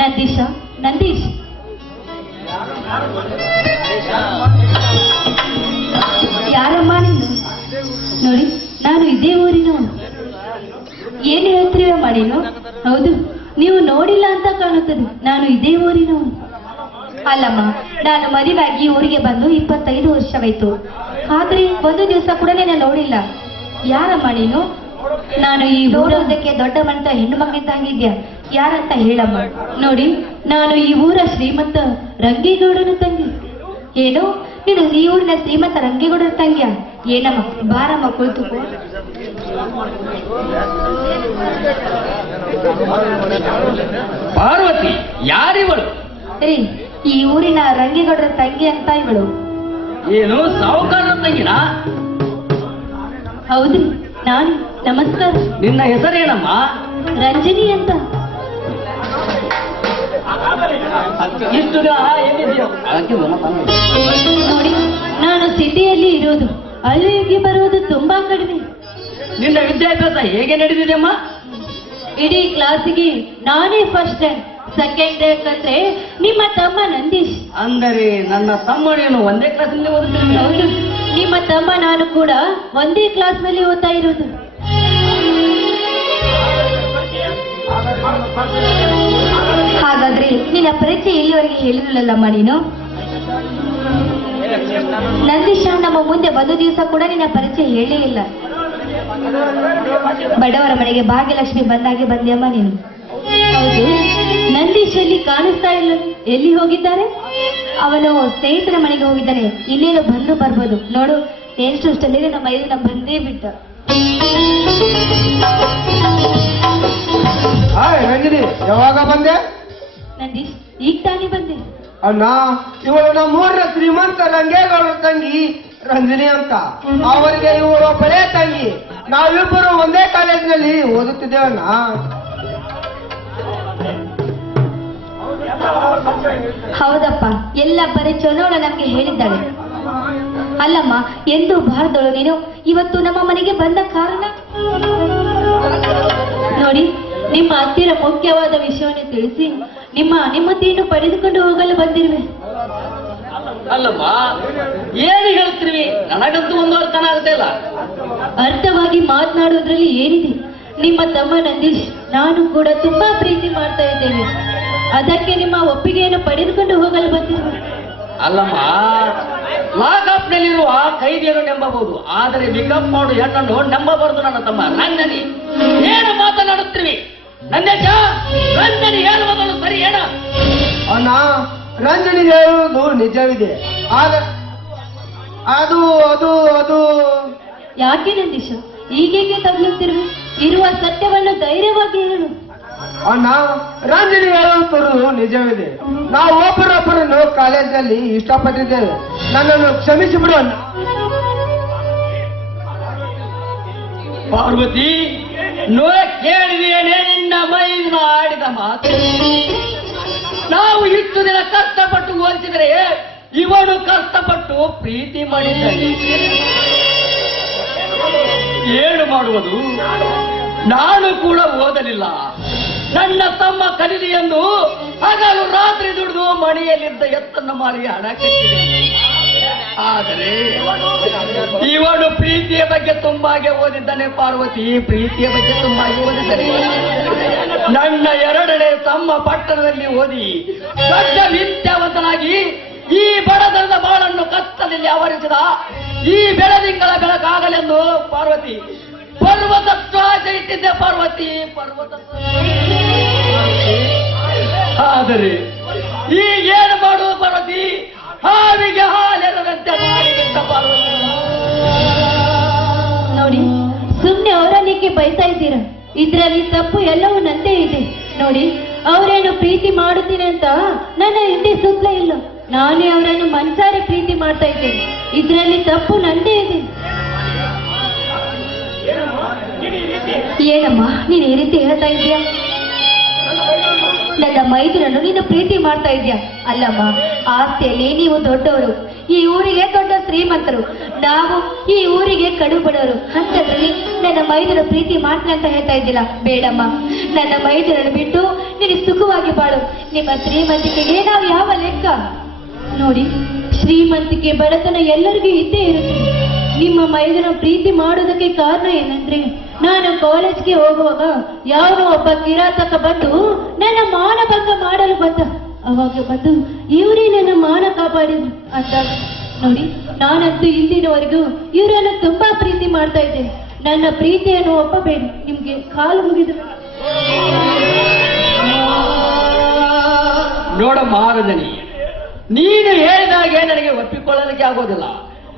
ನಂದೀಶ, ನಂದೀಶ್. ಯಾರಮ್ಮ ನೀನು? ನೋಡಿ, ನಾನು ಇದೇ ಊರಿನವನು. ಏನು ಹೇಳ್ತೀರ ಮಾಡಿನೋ ಹೌದು, ನೀವು ನೋಡಿಲ್ಲ ಅಂತ ಕಾಣುತ್ತದೆ. ನಾನು ಇದೇ ಊರಿನವನು. ಅಲ್ಲಮ್ಮ, ನಾನು ಮದುವೆಯಾಗಿ ಊರಿಗೆ ಬಂದು ಇಪ್ಪತ್ತೈದು ವರ್ಷವಾಯ್ತು. ಆದ್ರೆ ಒಂದು ದಿವಸ ಕೂಡ ನಿನ್ನ ನೋಡಿಲ್ಲ. ಯಾರಮ್ಮ ನೀನು? ನಾನು ಈ ಊರೊಂದಕ್ಕೆ ದೊಡ್ಡ ಮಂತ ಹೆಣ್ಣು ಮಗನಿದ್ದಂಗಿದ್ಯಾ ಯಾರಂತ ಹೇಳಮ್ಮ? ನೋಡಿ ನಾನು ಈ ಊರ ಶ್ರೀಮಂತ ರಂಗೇಗೌಡನ ತಂಗಿ. ಏನು ನೀನು ಈ ಊರಿನ ಶ್ರೀಮಂತ ರಂಗೇಗೌಡನ ತಂಗಿಯ? ಏನಮ್ಮ ಬಾರಮ್ಮ ಕುಳಿತು ಪಾರ್ವತಿ ಯಾರಿವಳು? ರೀ ಈ ಊರಿನ ರಂಗೇಗೌಡರ ತಂಗಿ ಅಂತ ಇವಳು. ಏನು ಸಾವುಕಾರ ತಂಗಿನ? ಹೌದು ನಾನು ನಮಸ್ಕಾರ. ನಿನ್ನ ಹೆಸರೇನಮ್ಮ ರಂಜಿನಿ ಅಂತ. ಇಷ್ಟು ನೋಡಿ ನಾನು ಸಿಟಿಯಲ್ಲಿ ಇರೋದು. ಅಲ್ಲಿಗೆ ಬರೋದು ತುಂಬಾ ಕಡಿಮೆ. ನಿನ್ನ ವಿದ್ಯಾಭ್ಯಾಸ ಹೇಗೆ ನಡೆದಿದೆಯಮ್ಮ? ಇಡೀ ಕ್ಲಾಸಿಗೆ ನಾನೇ ಫಸ್ಟ್ ರ್ಯಾಂಕ್ ಸೆಕೆಂಡ್ ಡೇ ಅಂದ್ರೆ ನಿಮ್ಮ ತಮ್ಮ ನಂದೀಶ್. ಅಂದರೆ ನನ್ನ ತಮ್ಮ ನೀನು ಒಂದೇ ಕ್ಲಾಸ್ ಓದುತ್ತಿರುವೆ ಹೌದು ನಿಮ್ಮ ತಮ್ಮ ನಾನು ಕೂಡ ಒಂದೇ ಕ್ಲಾಸ್ನಲ್ಲಿ ಓದ್ತಾ ಇರೋದು. ಹಾಗಾದ್ರೆ ನಿನ್ನ ಪರಿಚಯ ಇಲ್ಲಿವರೆಗೆ ಹೇಳಿರಲಿಲ್ಲಮ್ಮ ನೀನು? ನಂದೀಶ ನಮ್ಮ ಮುಂದೆ ಒಂದು ದಿವಸ ಕೂಡ ನಿನ್ನ ಪರಿಚಯ ಹೇಳೇ ಇಲ್ಲ. ಬಡವರ ಮನೆಗೆ ಭಾಗ್ಯಲಕ್ಷ್ಮಿ ಬಂದಾಗೆ ಬಂದ್ಯಮ್ಮ ನೀನು. ಹೌದು. ನಂದೀಶ್ ಎಲ್ಲಿ ಕಾಣಿಸ್ತಾ ಇಲ್ಲ? ಎಲ್ಲಿ ಹೋಗಿದ್ದಾರೆ? ಅವನು ಸ್ನೇಹಿತರ ಮನೆಗೆ ಹೋಗಿದ್ದಾನೆ. ಇನ್ನೇನು ಬಂದು ಬರ್ಬೋದು. ನೋಡು ಅಷ್ಟಲ್ಲಿ ನಮ್ಮ ಇದನ್ನ ಬಂದೇ ಬಿಟ್ಟ. ಹಾಯ್ ರಂಜಿನಿ ಯಾವಾಗ ಬಂದೆ? ನಂದೀಶ್ ಈಗ ತಾನೇ ಬಂದೆ. ಅಣ್ಣ ಇವಳು ನಮ್ಮೂರಿನ ಶ್ರೀಮಂತ ರಂಗೇಗೌಡರ ತಂಗಿ ರಂಜಿನಿ ಅಂತ. ಅವರಿಗೆ ಇವಳು ಒಬ್ಬಳೇ ತಂಗಿ. ನಾವಿಬ್ಬರು ಒಂದೇ ಕಾಲೇಜಿನಲ್ಲಿ ಓದುತ್ತಿದ್ದೇವಣ್ಣ. ಹೌದಪ್ಪ ಎಲ್ಲ ಬರೀ ಅವಳು ನಮ್ಗೆ ಹೇಳಿದ್ದಾಳೆ. ಅಲ್ಲಮ್ಮ ಎಂದು ಬಾರದಳು ನೀನು? ಇವತ್ತು ನಮ್ಮ ಮನೆಗೆ ಬಂದ ಕಾರಣ? ನೋಡಿ ನಿಮ್ಮ ಹತ್ತಿರ ಮುಖ್ಯವಾದ ವಿಷಯವನ್ನು ತಿಳಿಸಿ ನಿಮ್ಮ ಅನುಮತಿಯನ್ನು ಪಡೆದುಕೊಂಡು ಹೋಗಲು ಬಂದಿರುವೆ. ಅಲ್ಲಮ್ಮ ಏನು ಹೇಳ್ತೀವಿ ನನಗಂತೂ ಒಂದು ಅರ್ಥನ ಆಗ್ತಾ ಇಲ್ಲ ಅರ್ಥವಾಗಿ ಮಾತನಾಡುವುದರಲ್ಲಿ ಏನಿದೆ? ನಿಮ್ಮ ತಮ್ಮ ನಂದೀಶ್ ನಾನು ಕೂಡ ತುಂಬಾ ಪ್ರೀತಿ ಮಾಡ್ತಾ ಇದ್ದೇನೆ ಅದಕ್ಕೆ ನಿಮ್ಮ ಒಪ್ಪಿಗೆಯನ್ನು ಪಡೆದುಕೊಂಡು ಹೋಗಲು ಬಂದಿರುವೆ. ಅಲ್ಲಮ್ಮ ಲಾಕಪ್ನಲ್ಲಿರುವ ಕೈದಿಯನ್ನು ನಂಬಬಹುದು. ಆದರೆ ಮಿಕಪ್ ಮಾಡು ಹೆಣ್ಣನ್ನು ನಂಬಬಾರದು ನನ್ನ ತಮ್ಮ. ನನ್ನದಿ. ಏನು ಮಾತನಾಡುತ್ತೀವಿ ನಂದೇಶ ರಂಜನಿ ಹೇಳುವುದನ್ನು ಸರಿ ಏನ ಅಣ್ಣ ರಂಜನಿ ಹೇಳುವುದು ನಿಜವಿದೆ. ಆದ ಅದು ಅದು ಅದು. ಯಾಕೆ ನಂದೀಶ? ಈಗೇಗೆ ತಗ್ಲುತ್ತಿರುವೆ? ಇರುವ ಸತ್ಯವನ್ನು ಧೈರ್ಯವಾಗಿ ಹೇಳು. ಅಣ್ಣ ರಂಜನಿ ಹೇಳುವುದು ನಿಜವಿದೆ. ನಾವು ಒಬ್ಬರೊಬ್ಬರನ್ನು ಕಾಲೇಜಲ್ಲಿ ಇಷ್ಟಪಟ್ಟಿದ್ದೇವೆ. ನನ್ನನ್ನು ಕ್ಷಮಿಸಿ ಬಿಡು ಅಣ್ಣ. ಪಾರ್ವತಿ ನೋ ಕೇಳಿದೇನೆ ಆಡಿದ ಮಾತು. ನಾವು ಇಷ್ಟು ದಿನ ಕಷ್ಟಪಟ್ಟು ಓದಿಸಿದರೆ ಇವನು ಕಷ್ಟಪಟ್ಟು ಪ್ರೀತಿ ಮಾಡಿದ್ದಾನೆ. ಏನು ಮಾಡುವುದು? ನಾನು ಕೂಡ ಓದಲಿಲ್ಲ. ನನ್ನ ತಮ್ಮ ಕಲಿಲಿ ಎಂದು ಹಗಲು ರಾತ್ರಿ ದುಡಿದು ಮನೆಯಲ್ಲಿದ್ದ ಎತ್ತನ್ನು ಮಾರಿ ಹಣ ಆದರೆ ಇವನು ಪ್ರೀತಿಯ ಬಗ್ಗೆ ತುಂಬಾಗೆ ಓದಿದ್ದಾನೆ ಪಾರ್ವತಿ. ಪ್ರೀತಿಯ ಬಗ್ಗೆ ತುಂಬಾಗಿ ಓದಿದ್ದಾನೆ. ನನ್ನ ಎರಡನೇ ತಮ್ಮ ಪಟ್ಟಣದಲ್ಲಿ ಓದಿ ದೊಡ್ಡ ವಿದ್ಯಾವಂತನಾಗಿ ಈ ಬಡತನದ ಬಾಳನ್ನು ಕತ್ತಲಲ್ಲಿ ಆವರಿಸಿದ ಈ ಬೆಳದಿಂಗಳ ಬೆಳಕಾಗಲೆಂದು ಪಾರ್ವತಿ. ಪರ್ವತತ್ವ ಜಯಿಸಿದ್ದೆ ಪಾರ್ವತಿ ಪರ್ವತ. ಆದರೆ ಈಗೇನು ಮಾಡುವ ಪಾರ್ವತಿ? ಹಾವಿಗೆ ಹಾಲೆರದಂತೆ ಮಾಡಿಬಿಟ್ಟ ಪಾರ್ವತಿ. ನೋಡಿ ಸುಮ್ಮನೆ ಅವರನ್ನೇಕೆ ಬೈತಾ ಇದ್ದೀರ? ಇದ್ರಲ್ಲಿ ತಪ್ಪು ಎಲ್ಲವೂ ನಂದೇ ಇದೆ. ನೋಡಿ, ಅವರೇನು ಪ್ರೀತಿ ಮಾಡುತ್ತೀನಿ ಅಂತ ನನ್ನ ಹಿಂದೆ ಸುತ್ತಲೇ ಇಲ್ಲ. ನಾನೇ ಅವರನ್ನು ಮನ್ಸಾರೆ ಪ್ರೀತಿ ಮಾಡ್ತಾ ಇದ್ದೇನೆ. ಇದರಲ್ಲಿ ತಪ್ಪು ನಂದೇ ಇದೆ. ಏನಮ್ಮ, ನೀನು ಈ ರೀತಿ ಹೇಳ್ತಾ ಇದೀಯ ನನ್ನ ಮೈದುನನ್ನು ನೀನು ಪ್ರೀತಿ ಮಾಡ್ತಾ ಇದ್ಯಾ ಅಲ್ಲಮ್ಮ, ಆಸ್ತಿಯಲ್ಲಿ ನೀವು ದೊಡ್ಡವರು ಈ ಊರಿಗೆ ದೊಡ್ಡ ಶ್ರೀಮಂತರು. ನಾವು ಈ ಊರಿಗೆ ಕಡು ಬಡವರು ಅಂತದ್ರಲ್ಲಿ ನನ್ನ ಮೈದುನ ಪ್ರೀತಿ ಮಾಡ್ತೀನಿ ಅಂತ ಹೇಳ್ತಾ ಇದ್ದಿಲ್ಲ ಬೇಡಮ್ಮ. ನನ್ನ ಮೈದುನನ್ನು ಬಿಟ್ಟು ನೀನು ಸುಖವಾಗಿ ಬಾಳು. ನಿಮ್ಮ ಶ್ರೀಮಂತಿಕೆಗೆ ನಾವು ಯಾವ ಲೆಕ್ಕ? ನೋಡಿ, ಶ್ರೀಮಂತಿಕೆ ಬಡತನ ಎಲ್ಲರಿಗೂ ಇದ್ದೇ ಇರುತ್ತೆ. ನಿಮ್ಮ ಮೈದನ ಪ್ರೀತಿ ಮಾಡೋದಕ್ಕೆ ಕಾರಣ ಏನಂದ್ರೆ, ನಾನು ಕಾಲೇಜ್ಗೆ ಹೋಗುವಾಗ ಯಾರೋ ಒಬ್ಬ ಕಿರಾತಕ ಬಂದು ನನ್ನ ಮಾನ ಭಂಗ ಮಾಡಲು ಬಂದ. ಅವಾಗ ಬಂದು, ಇವರೇ ನನ್ನ ಮಾನ ಕಾಪಾಡಿದ್ರು ಅಂತ ನೋಡಿ, ನಾನಂತೂ ಇಂದಿನವರೆಗೂ ಇವರನ್ನು ತುಂಬಾ ಪ್ರೀತಿ ಮಾಡ್ತಾ ಇದ್ದೇನೆ. ನನ್ನ ಪ್ರೀತಿಯನ್ನು ಒಪ್ಪಬೇಡಿ, ನಿಮ್ಗೆ ಕಾಲು ಮುಗಿದು ನೋಡ ಮಹಾರಾಜನಿ ನೀನು ಹೇಳಿದಾಗೆ ನನಗೆ ಒಪ್ಪಿಕೊಳ್ಳಲಿಕ್ಕೆ ಆಗೋದಿಲ್ಲ.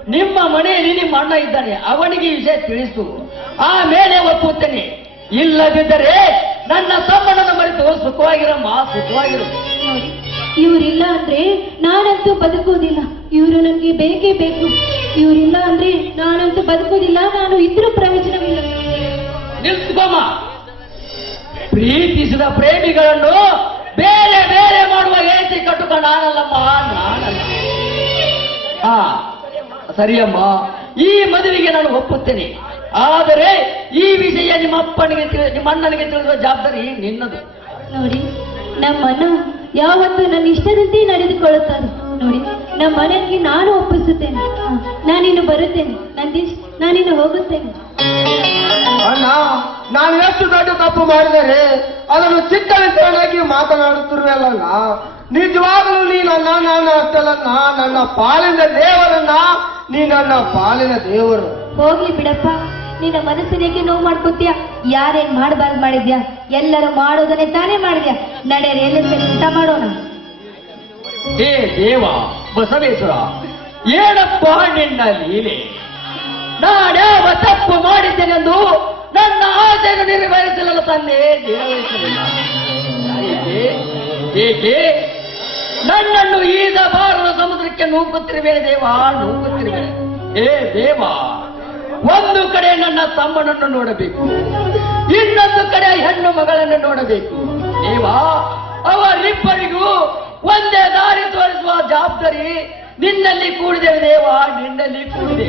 ನಿಮ್ಮ ಮನೆಯಲ್ಲಿ ನಿಮ್ಮ ಅಣ್ಣ ಇದ್ದಾನೆ ಅವನಿಗೆ ವಿಷಯ ತಿಳಿಸು. ಆಮೇಲೆ ಒಪ್ಪುತ್ತೇನೆ. ಇಲ್ಲದಿದ್ದರೆ ನನ್ನ ತಮ್ಮನನ್ನು ಮರೆತು ಸುಖವಾಗಿರಮ್ಮ ಸುಖವಾಗಿರು. ಇವರಿಲ್ಲ ಅಂದ್ರೆ ನಾನಂತೂ ಬದುಕೋದಿಲ್ಲ ಇವರು ನನಗೆ ಬೇಕೇ ಬೇಕು. ಇವರಿಲ್ಲ ಅಂದ್ರೆ ನಾನಂತೂ ಬದುಕೋದಿಲ್ಲ ನಾನು ಇದ್ರೂ ಪ್ರಯೋಜನವಿಲ್ಲ. ನಿಲ್ಸ್ಕೊಮ್ಮ. ಪ್ರೀತಿಸಿದ ಪ್ರೇಮಿಗಳನ್ನು ಬೇರೆ ಬೇರೆ ಮಾಡುವ ಏಸಿ ಕಟ್ಟುಕೊಂಡು ನಾನಲ್ಲಮ್ಮ ನಾನಲ್ಲ. ಹಾ ಸರಿಯಮ್ಮ ಈ ಮದುವೆಗೆ ನಾನು ಒಪ್ಪುತ್ತೇನೆ. ಆದರೆ ಈ ವಿಷಯ ನಿಮ್ಮ ಅಪ್ಪನಿಗೆ ನಿಮ್ಮ ಅಣ್ಣನಿಗೆ ತಿಳಿದ ಜವಾಬ್ದಾರಿ ನಿನ್ನದು. ನೋಡಿ ನಮ್ಮನ್ನು ಯಾವತ್ತೂ ನನ್ನ ಇಷ್ಟದಂತೆ ನಡೆದುಕೊಳ್ಳುತ್ತಾರೆ. ನೋಡಿ ನಮ್ಮ ಮನೆಗೆ ನಾನು ಒಪ್ಪಿಸುತ್ತೇನೆ. ನಾನಿನ್ನು ಬರುತ್ತೇನೆ. ನಂದೀಶ್ ನಾನಿನ್ನು ಹೋಗುತ್ತೇನೆ. ಅಣ್ಣ ನಾನು ಎಷ್ಟು ದೊಡ್ಡ ತಪ್ಪು ಮಾಡಿದರೆ ಅದನ್ನು ಚಿಕ್ಕ ವಿಚಾರವಾಗಿ ಮಾತನಾಡುತ್ತಿರುವಲ್ಲ ನಿಜವಾಗಲೂ ನೀ ನನ್ನ ನನ್ನ ನಾ ನನ್ನ ಪಾಲಿನ ದೇವರನ್ನ ನೀ ನನ್ನ ಪಾಲಿನ ದೇವರು. ಹೋಗ್ಲಿ ಬಿಡಪ್ಪ ನಿನ್ನ ಮನಸ್ಸಿನೇಕೆ ನೋವು ಮಾಡ್ಕೋತೀಯ? ಯಾರೇನ್ ಮಾಡಬಾರ್ದು ಮಾಡಿದ್ಯಾ? ಎಲ್ಲರೂ ಮಾಡೋದನ್ನೇ ತಾನೇ ಮಾಡಿದ್ಯಾ? ನಡೆಯರ್ ಎಲ್ಲ ಸರಿ ಊಟ ಮಾಡೋಣ. ಹೇ ದೇವ ಬಸವೇಶ್ವರ ಏನಪ್ಪ ನಿನ್ನ ಲೀಲೆ? ನಾಡ್ಯಾವ ತಪ್ಪು ಮಾಡಿದ್ದೇನೆಂದು ನನ್ನ ಆಸೆಯನ್ನು ನಿರ್ವಹಿಸಲಲ್ಲ ತಂದೆ. ದೇವೇಶ್ವರ ಏಕೆ? ನನ್ನನ್ನು ಈಗ ಬಾರದ ಸಮುದ್ರಕ್ಕೆ ನೂಕುತ್ತಿರುವೆ, ದೇವ, ನೂಕುತ್ತಿರುವೆ. ಏ, ದೇವ, ಒಂದು ಕಡೆ ನನ್ನ ತಮ್ಮನನ್ನು ನೋಡಬೇಕು, ಇನ್ನೊಂದು ಕಡೆ ಹೆಣ್ಣು ಮಗಳನ್ನು ನೋಡಬೇಕು. ದೇವ, ಅವರಿಬ್ಬರಿಗೂ ಒಂದೇ ದಾರಿ ತೋರಿಸುವ ಜವಾಬ್ದಾರಿ ನಿನ್ನಲ್ಲಿ ಕೂಡಿದೆ, ದೇವ, ನಿನ್ನಲ್ಲಿ ಕೂಡಿದೆ.